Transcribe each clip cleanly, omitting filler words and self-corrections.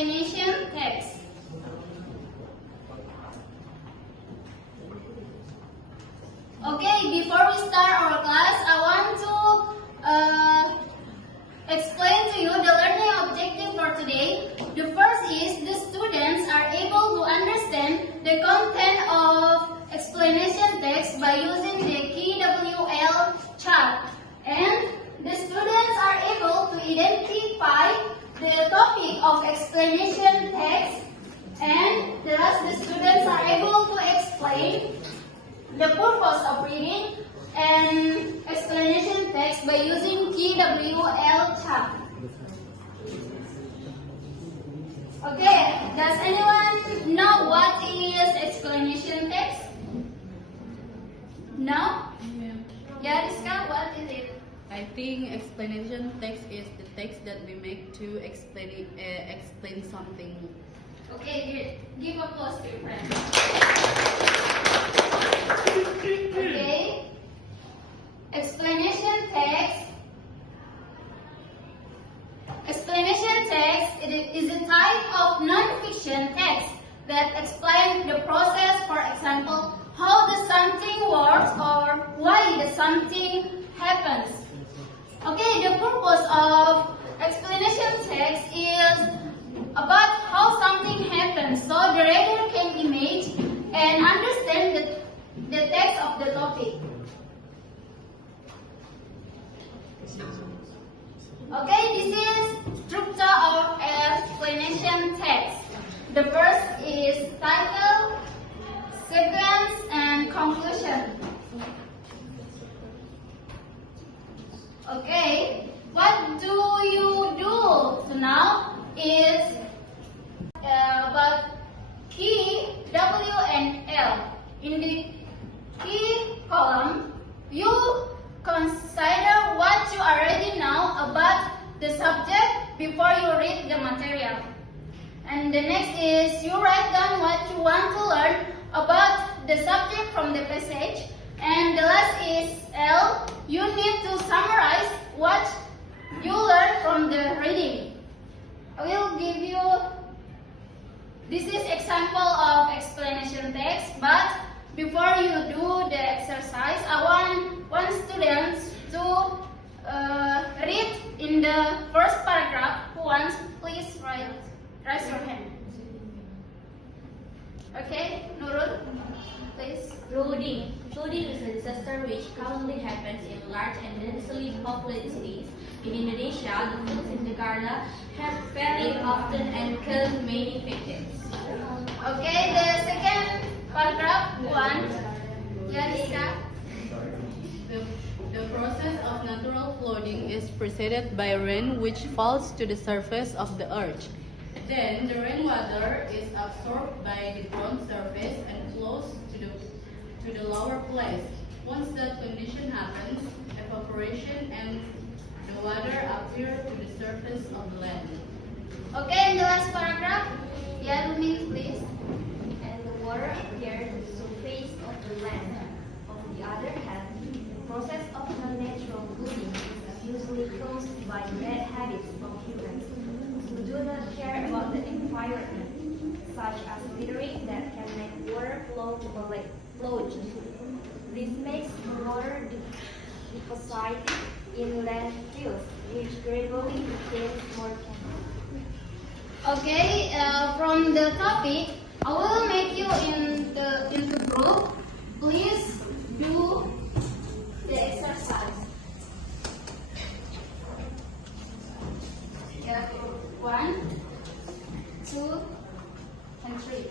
explanation text. Okay, before we start our class, I want to explain to you the learning objective for today. The first is the students are able to understand the content of explanation text by using the KWL chart. And the students are able to identify the topic of explanation text, and thus the students are able to explain the purpose of reading and explanation text by using KWL chart. Okay, does anyone know what is explanation text? No? Yeah, Rizka, what is it? I think explanation text is the text that we make to explain something. Okay, give applause to your friend. Okay. Explanation text. Explanation text is a type of non-fiction text that explains the process, for example, how the something works or why the something happens. Okay, the purpose of explanation text is about how something happens, so the reader can imagine and understand the text of the topic. Okay, this is structure of explanation text. The first is title, sequence, and conclusion. Okay, what do you do so now is about key W and L. In the key column, you consider what you already know about the subject before you read the material. And the next is you write down what you want to learn about the subject from the passage. And the last is L. You need to summarize what you learned from the reading. I will give you, this is example of explanation text, but before you do the exercise, I want one student to read in the first paragraph. Who wants? Please raise your hand. Okay, Nurul, please. Flooding. Flooding is a disaster which commonly happens in large and densely populated cities. In Indonesia, the floods in Jakarta have very often and killed many victims. Okay, the second paragraph, one. Yanisha. The process of natural flooding is preceded by rain which falls to the surface of the earth. Then the rainwater is absorbed by the ground surface and flows to the lower place. Once that condition happens, evaporation and the water appear to the surface of the land. Okay, in the last paragraph, Yarumi, please. And the water appears to the surface of the land. On the other hand, the process of unnatural flooding is usually caused by bad habits of humans who do not care about the environment, such as littering that can make water flow This makes the water deposit in landfills, which gradually becomes more chemical. Okay, from the topic, I will make you in the group. Please do the exercise. Yeah, 1, 2, and 3.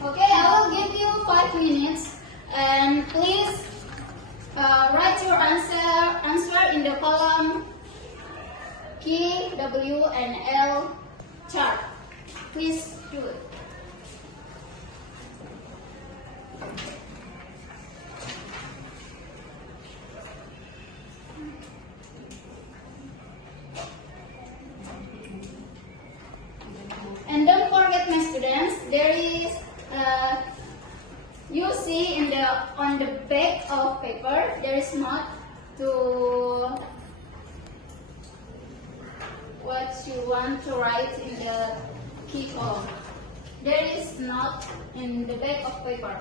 Okay, I will give you 5 minutes, and please write your answer in the column K, W, and L chart. Please do it. And don't forget, my students, there is you see on the back of paper there is note to what you want to write in the key column. There is note in the back of paper.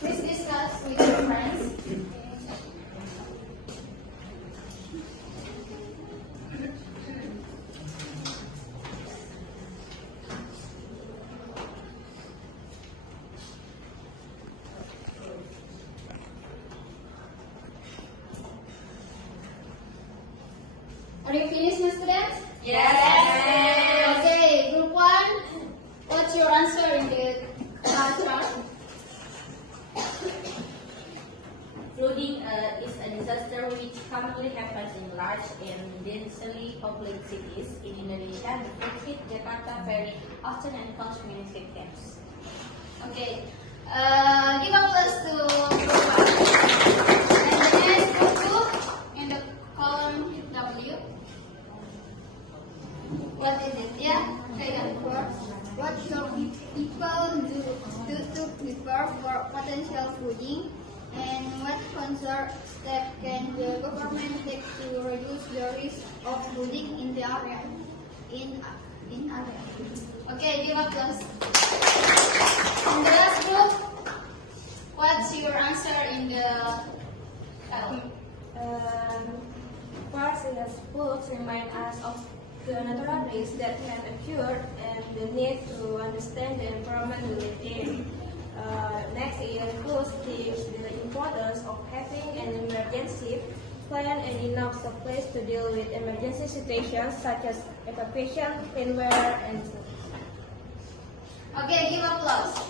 Please discuss with your friends. Are you finished, my students? Yes. Okay, group 1, what's your answer in the chart? Flooding is a disaster which commonly happens in large and densely populated cities in Indonesia. The flood hit Jakarta very often and caused many victims. Okay, give a plus to group 1. And the next group 2 in the column W. What is it? Yeah, okay, What should people do to prepare for potential flooding? And what concern steps can the government take to reduce the risk of flooding in the area? In area. Okay, give a plus. And the last group, what's your answer in the L? First, books remind us of the natural risks that can occur and the need to understand the environment we live in. Next is books teach the importance of having an emergency plan and enough supplies to deal with emergency situations such as evacuation, clean water, and food. Okay, give applause.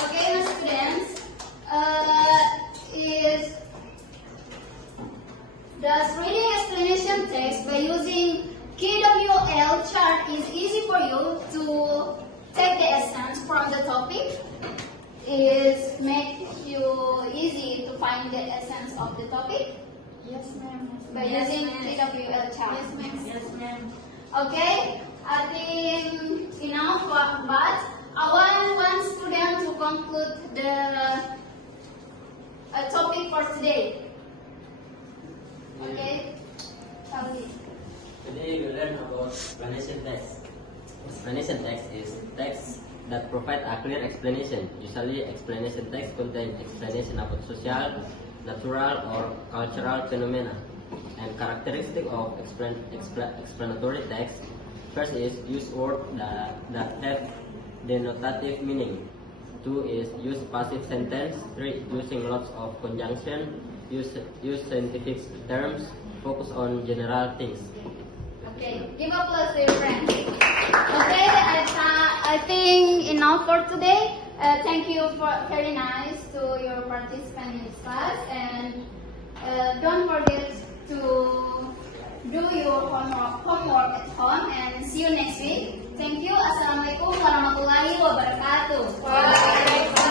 Okay, my students, does reading explanation text by using KWL chart is easy for you to take the essence from the topic? Is make you easy to find the essence of the topic? Yes, ma'am. By using KWL chart. Yes, ma'am. Yes, ma'am. Okay, I think enough, but I want one student to conclude the topic for today. Okay, Andi. Today we learn about explanation text. Explanation text is text that provide a clear explanation. Usually, explanation text contain explanation about social, natural, or cultural phenomena. And characteristic of explanatory text. First is use words that have denotative meaning. 2 is use passive sentence. 3 using lots of conjunction. Use scientific terms. Focus on general things. Okay, give a plus to your friends. Okay, I think enough for today. Thank you for very nice to your participant in this class, and don't forget to do your homework at home, and see you next week. Thank you. Assalamualaikum warahmatullahi wabarakatuh. Bye.